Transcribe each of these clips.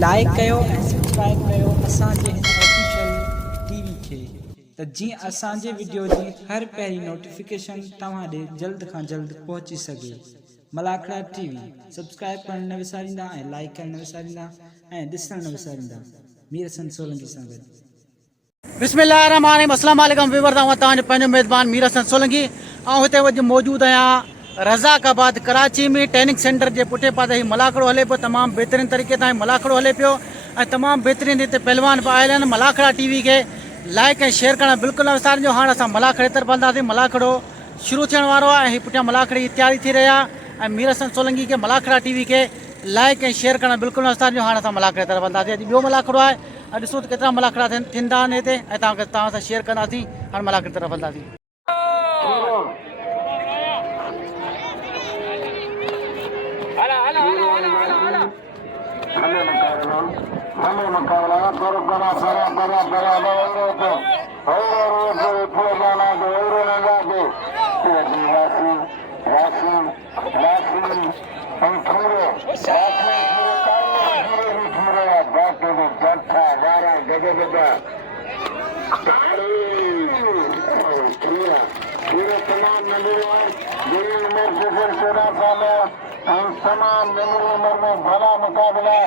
Like कयो ऐं subscribe कयो असांजे हिन ऑफिशियल टीवी खे त जीअं असांजे वीडियो जी हर पहिरीं नोटिफिकेशन तव्हां ॾे जल्द खां जल्द पहुची सघे। मलाखड़ा टीवी सब्सक्राइब करण न विसारींदा ऐं लाइक करण न विसारींदा ऐं ॾिसण न विसारींदा। मीर हसन सोलंकी सां गॾु। बिस्मिल्लाहिर्रहमानिर्रहीम। अस्सलाम वालेकुम व्यूअर, तव्हांजो पंहिंजो मेज़बान मीर हसन सोलंकी ऐं हिते अॼु मौजूदु आहियां रज़ाकाबाद कराची में ट्रेनिंग सेंटर के पुठे पासे ही मलाखड़ो हले पियो। तमाम बेहतरीन तरीके सां मलाखड़ो हले पियो ऐं तमाम बेहतरीन हिते पहलवान भी आयल आहिनि। मलाखड़ा टीवी के लाइक ऐं शेयर करण बिल्कुल न विसारिजो। हाँ असां मलाखड़े तरफ हलंदासीं। मलाखड़ो शुरू थियण वारो आहे ऐं पुठियां मलाखड़े की तैयारी थी रही आहे। मीर हसन सोलंकी के मलाखड़ा टीवी के लाइक ऐं शेयर करण बिल्कुल न विसारिजो। हाँ असां मलाखड़े तरफ हलंदासीं। अॼु ॿियो मलाखड़ो आहे ऐं ॾिसूं केतिरा मलाखड़ा थींदा आहिनि हिते ऐं तव्हां सां शेयर कंदासीं। हाणे मलाखड़े तरफ हलंदासीं। तमाम उम्र में भला मुकाबला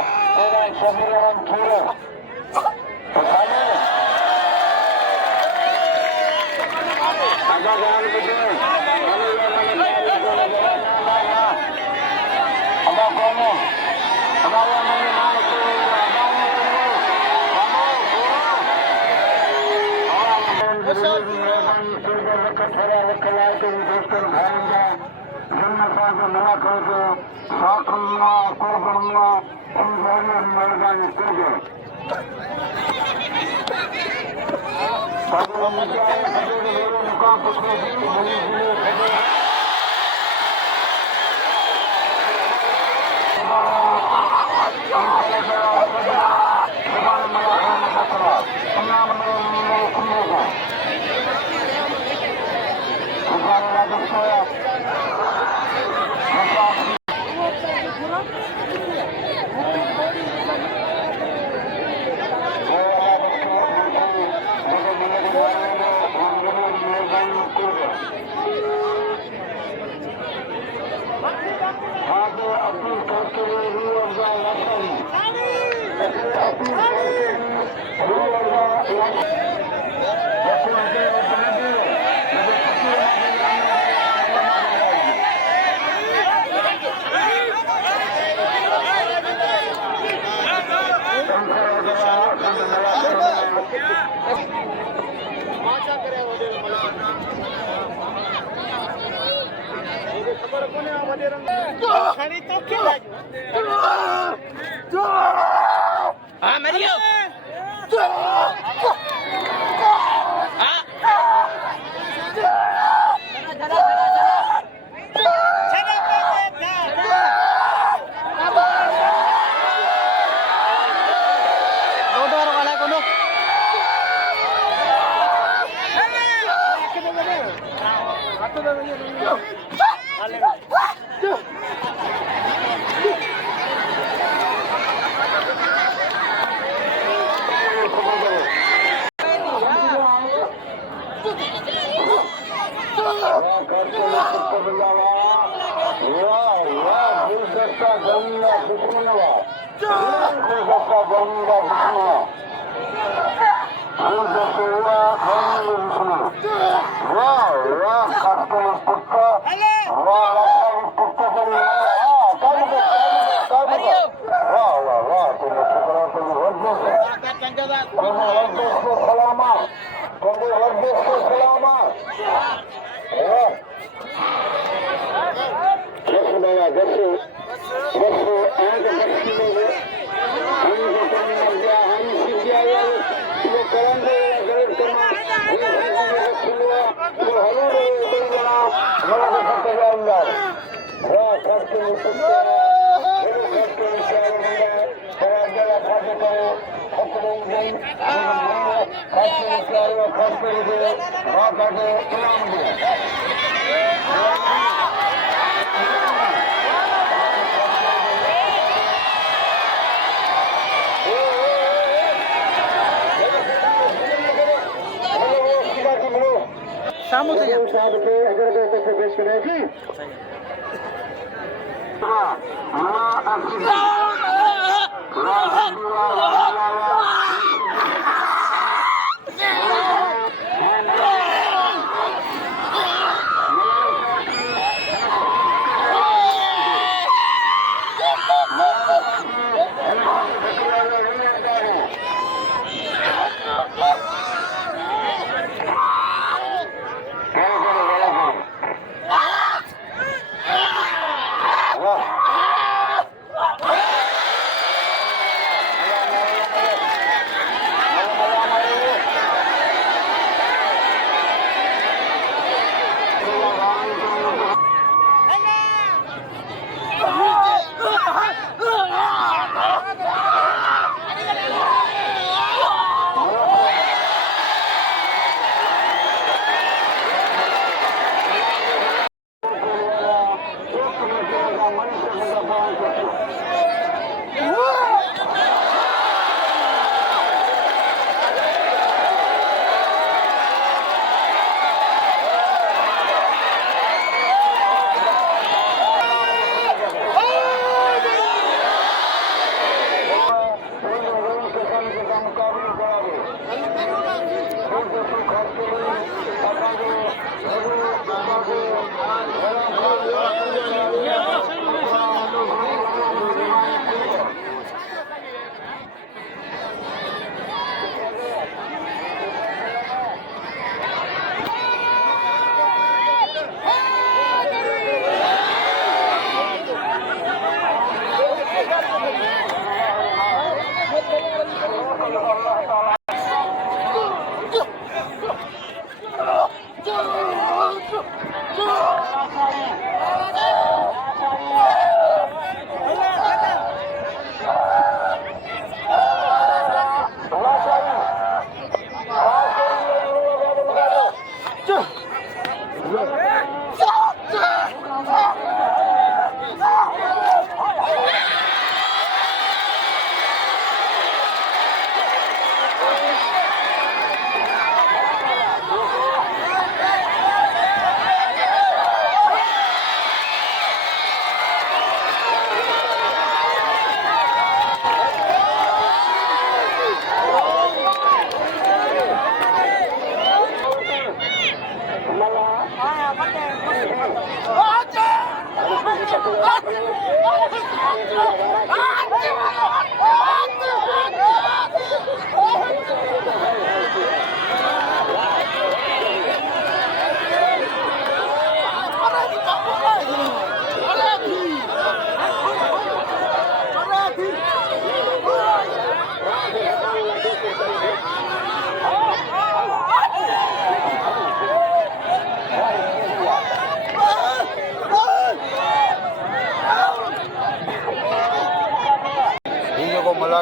सामू से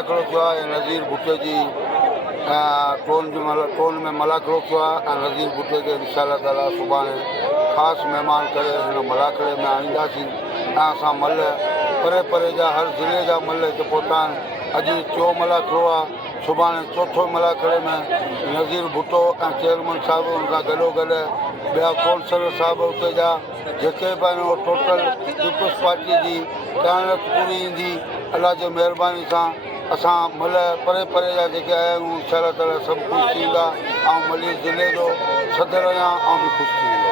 मलाखड़ो थियो आहे नज़ीर भुट्टे जी टोन में मलाखड़ो थियो आहे नज़ीर भुट्टे खे इंशाअल्लाह ताला सुभाणे ख़ासि महिमान करे हिन मलाखड़े में आणींदासीं असां मल परे परे जा हर ज़िले जा मल हिते पहुता आहिनि अॼु टियों मलाखड़ो आहे सुभाणे चौथो मलाखड़े में नज़ीर भुट्टो चेयरमैन साहिब उन सां गॾोगॾु ॿिया कौंसलर साहिब उते जा जेके बि आहिनि उहो टोटल पीपल्स पार्टी जी क़यादत पूरी ईंदी अलाह जे महिरबानी सां असां मल परे परे जा जेके आया आहियूं इंशाअल्लाह ताला सभु ख़ुशि थींदा ऐं मली ज़िले जो सदर आहियां ऐं बि ख़ुशि थींदो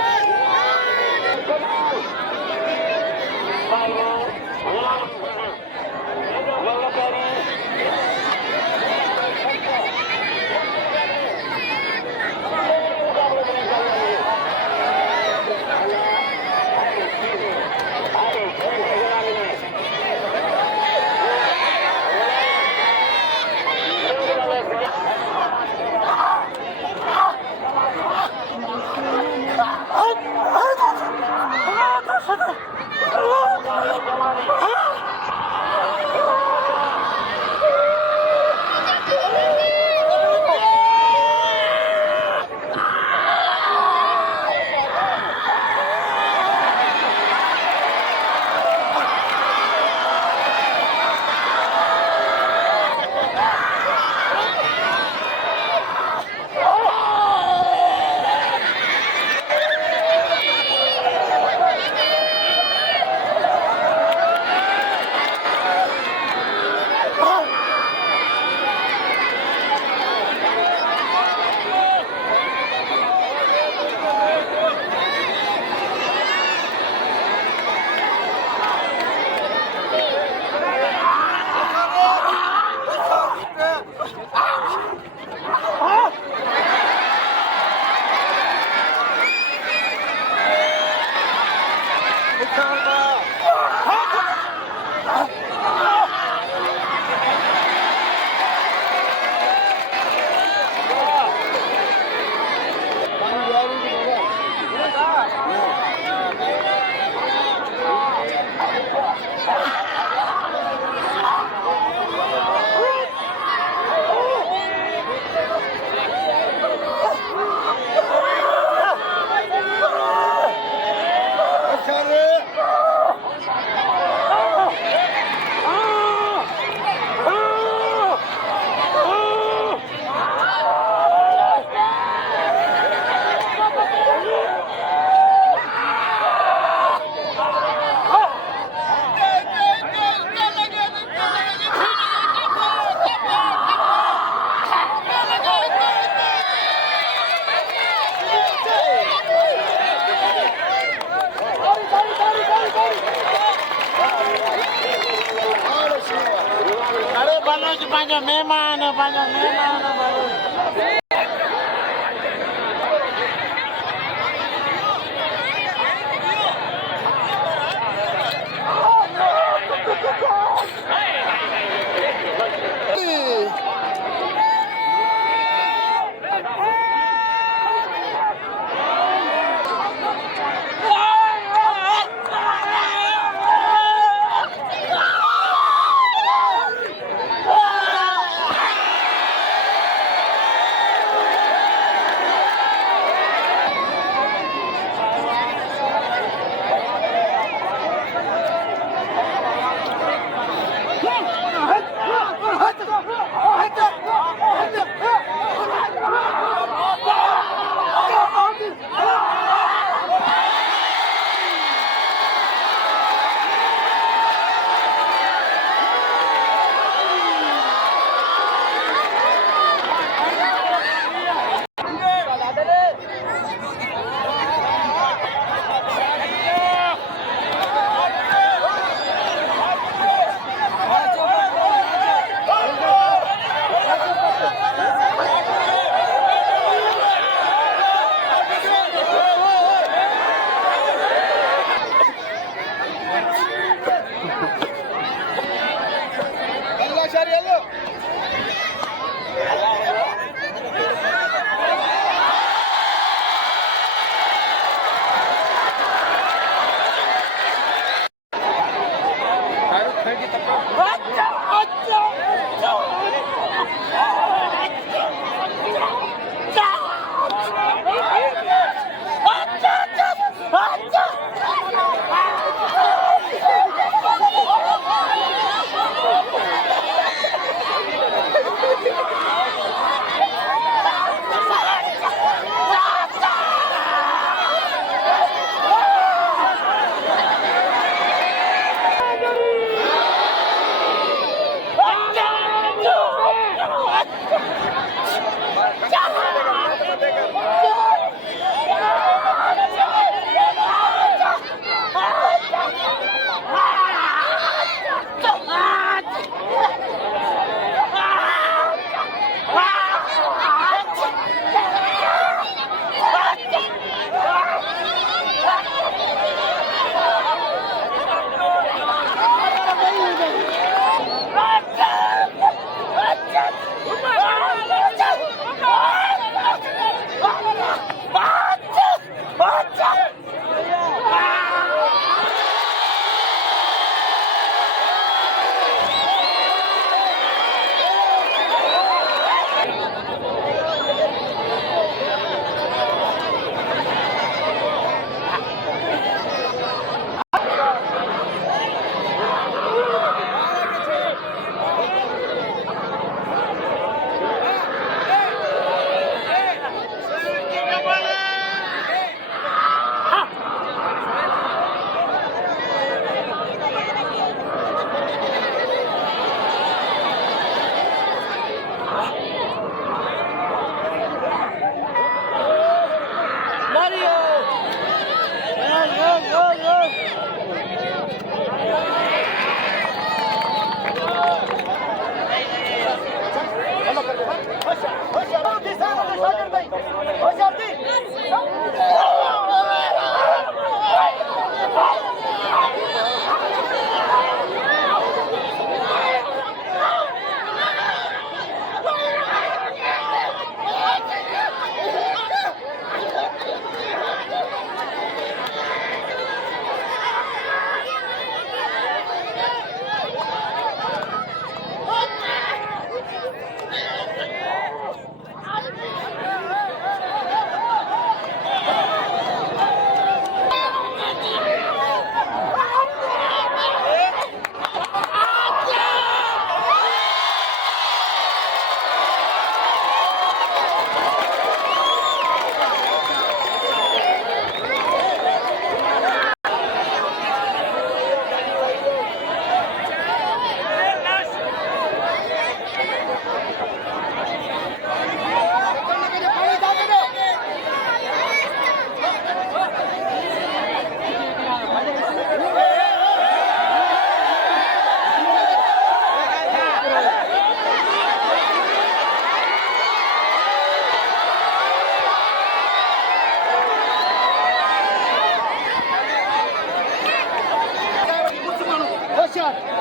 पंहिंजो महिमान शॉट